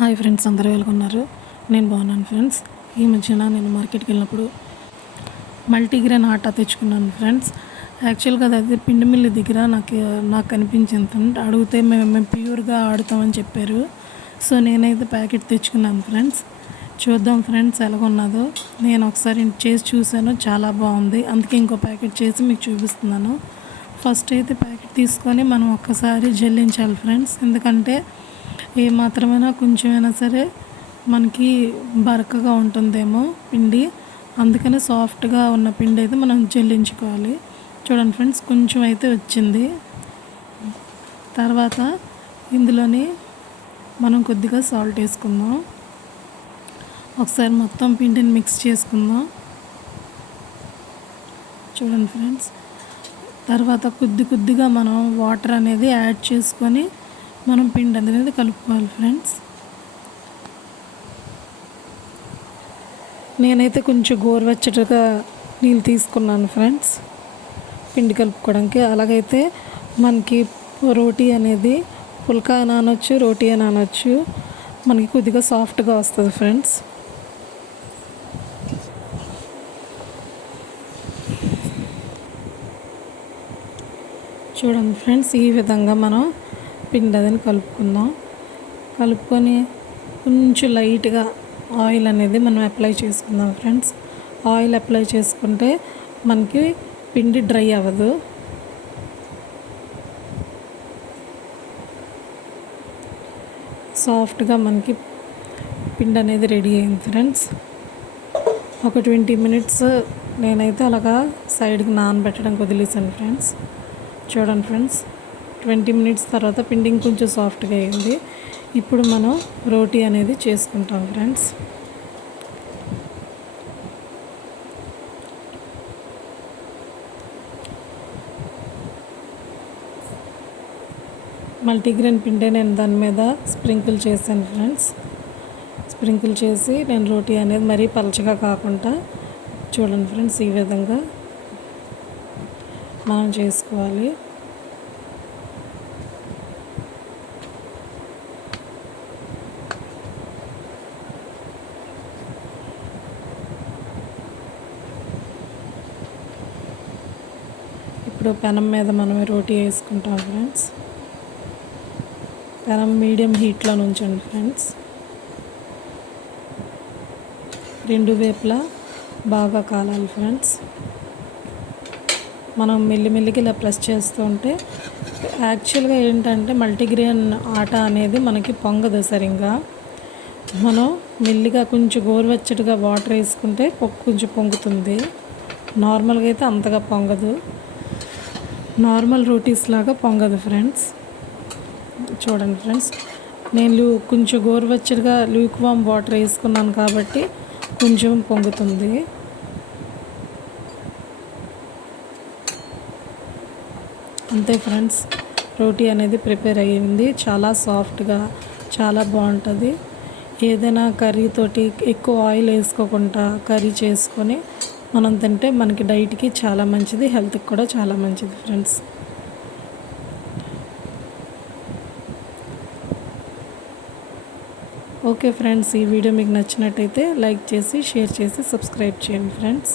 Hi friends, అందరూ ఎలాగున్నారు? నేను బాగున్నాను ఫ్రెండ్స్. ఈ మధ్యన నేను మార్కెట్కి వెళ్ళినప్పుడు మల్టీగ్రెయిన్ ఆటా తెచ్చుకున్నాను ఫ్రెండ్స్. యాక్చువల్గా అది పిండి మిల్లు దగ్గర నాకు కనిపించింది ఫ్రెండ్. అడిగితే మేము ప్యూర్గా ఆడుతామని చెప్పారు. సో నేనైతే ప్యాకెట్ తెచ్చుకున్నాను ఫ్రెండ్స్. చూద్దాం ఫ్రెండ్స్ ఎలాగున్నదో. నేను ఒకసారి చేసి చూశాను, చాలా బాగుంది. అందుకే ఇంకో ప్యాకెట్ చేసి మీకు చూపిస్తున్నాను. ఫస్ట్ అయితే ప్యాకెట్ తీసుకొని మనం ఒక్కసారి జల్లించాలి ఫ్రెండ్స్. ఎందుకంటే ఏ మాత్రమైనా కొంచెమైనా సరే మనకి బరకగా ఉంటుందేమో పిండి, అందుకని సాఫ్ట్గా ఉన్న పిండి అయితే మనం జల్లించుకోవాలి. చూడండి ఫ్రెండ్స్, కొంచెం అయితే వచ్చింది. తర్వాత ఇందులోని మనం కొద్దిగా సాల్ట్ వేసుకుందాం. ఒకసారి మొత్తం పిండిని మిక్స్ చేసుకుందాం. చూడండి ఫ్రెండ్స్, తర్వాత కొద్దిగా మనం వాటర్ అనేది యాడ్ చేసుకొని మనం పిండి అనేది కలుపుకోవాలి ఫ్రెండ్స్. నేనైతే కొంచెం గోరువెచ్చటిగా నీళ్ళు తీసుకున్నాను ఫ్రెండ్స్ పిండి కలుపుకోవడానికి. అలాగైతే మనకి రోటీ అనేది పుల్కా అని అనొచ్చు, రోటీ అని అనొచ్చు. మనకి కొద్దిగా సాఫ్ట్గా వస్తుంది ఫ్రెండ్స్. చూడండి ఫ్రెండ్స్, ఈ విధంగా మనం పిండి అదని కలుపుకొని కొంచెం లైట్గా ఆయిల్ అనేది మనం అప్లై చేసుకుందాం ఫ్రెండ్స్. ఆయిల్ అప్లై చేసుకుంటే మనకి పిండి డ్రై అవ్వదు. సాఫ్ట్గా మనకి పిండి అనేది రెడీ అయింది ఫ్రెండ్స్. ఒక 20 మినిట్స్ నేనైతే అలాగా సైడ్కి నానబెట్టడానికి వదిలేసాను ఫ్రెండ్స్. చూడండి ఫ్రెండ్స్, 20 మినిట్స్ తర్వాత పిండి కొంచెం సాఫ్ట్గా అయింది. ఇప్పుడు మనం రోటీ అనేది చేసుకుంటాం ఫ్రెండ్స్. మల్టీగ్రెయిన్ పిండి నేను దాని మీద స్ప్రింకిల్ చేశాను ఫ్రెండ్స్. స్ప్రింకిల్ చేసి నేను రోటీ అనేది మరీ పలచగా కాకుండా చూడండి ఫ్రెండ్స్, ఈ విధంగా మనం చేసుకోవాలి. ఇప్పుడు పెనం మీద మనం రోటీ వేసుకుంటాం ఫ్రెండ్స్. పెనం మీడియం హీట్లో ఉంచండి ఫ్రెండ్స్. రెండు వైపులా బాగా కాలాలి ఫ్రెండ్స్. మనం మెల్లిమెల్లిగా ఇలా ప్రెస్ చేస్తూ ఉంటే, యాక్చువల్గా ఏంటంటే మల్టీగ్రెయిన్ ఆటా అనేది మనకి పొంగదు సరిగ్గా. మనం మెల్లిగా కొంచెం గోరువెచ్చటిగా వాటర్ వేసుకుంటే కొంచెం పొంగుతుంది. నార్మల్గా అయితే అంతగా పొంగదు, నార్మల్ రోటీస్ లాగా పొంగదు ఫ్రెండ్స్. చూడండి ఫ్రెండ్స్, నేను కొంచెం గోరువెచ్చటిగా లూక్వామ్ వాటర్ వేసుకున్నాను కాబట్టి కొంచెం పొంగుతుంది. అంతే ఫ్రెండ్స్, రోటీ అనేది ప్రిపేర్ అయ్యింది. చాలా సాఫ్ట్గా, చాలా బాగుంటుంది. ఏదైనా కర్రీతోటి ఎక్కువ ఆయిల్ వేసుకోకుండా కర్రీ చేసుకొని మనం తింటే మనకి డైట్కి చాలా మంచిది, హెల్త్కి కూడా చాలా మంచిది ఫ్రెండ్స్. ఓకే ఫ్రెండ్స్, ఈ వీడియో మీకు నచ్చినట్టయితే లైక్ చేసి, షేర్ చేసి, సబ్స్క్రైబ్ చేయండి ఫ్రెండ్స్.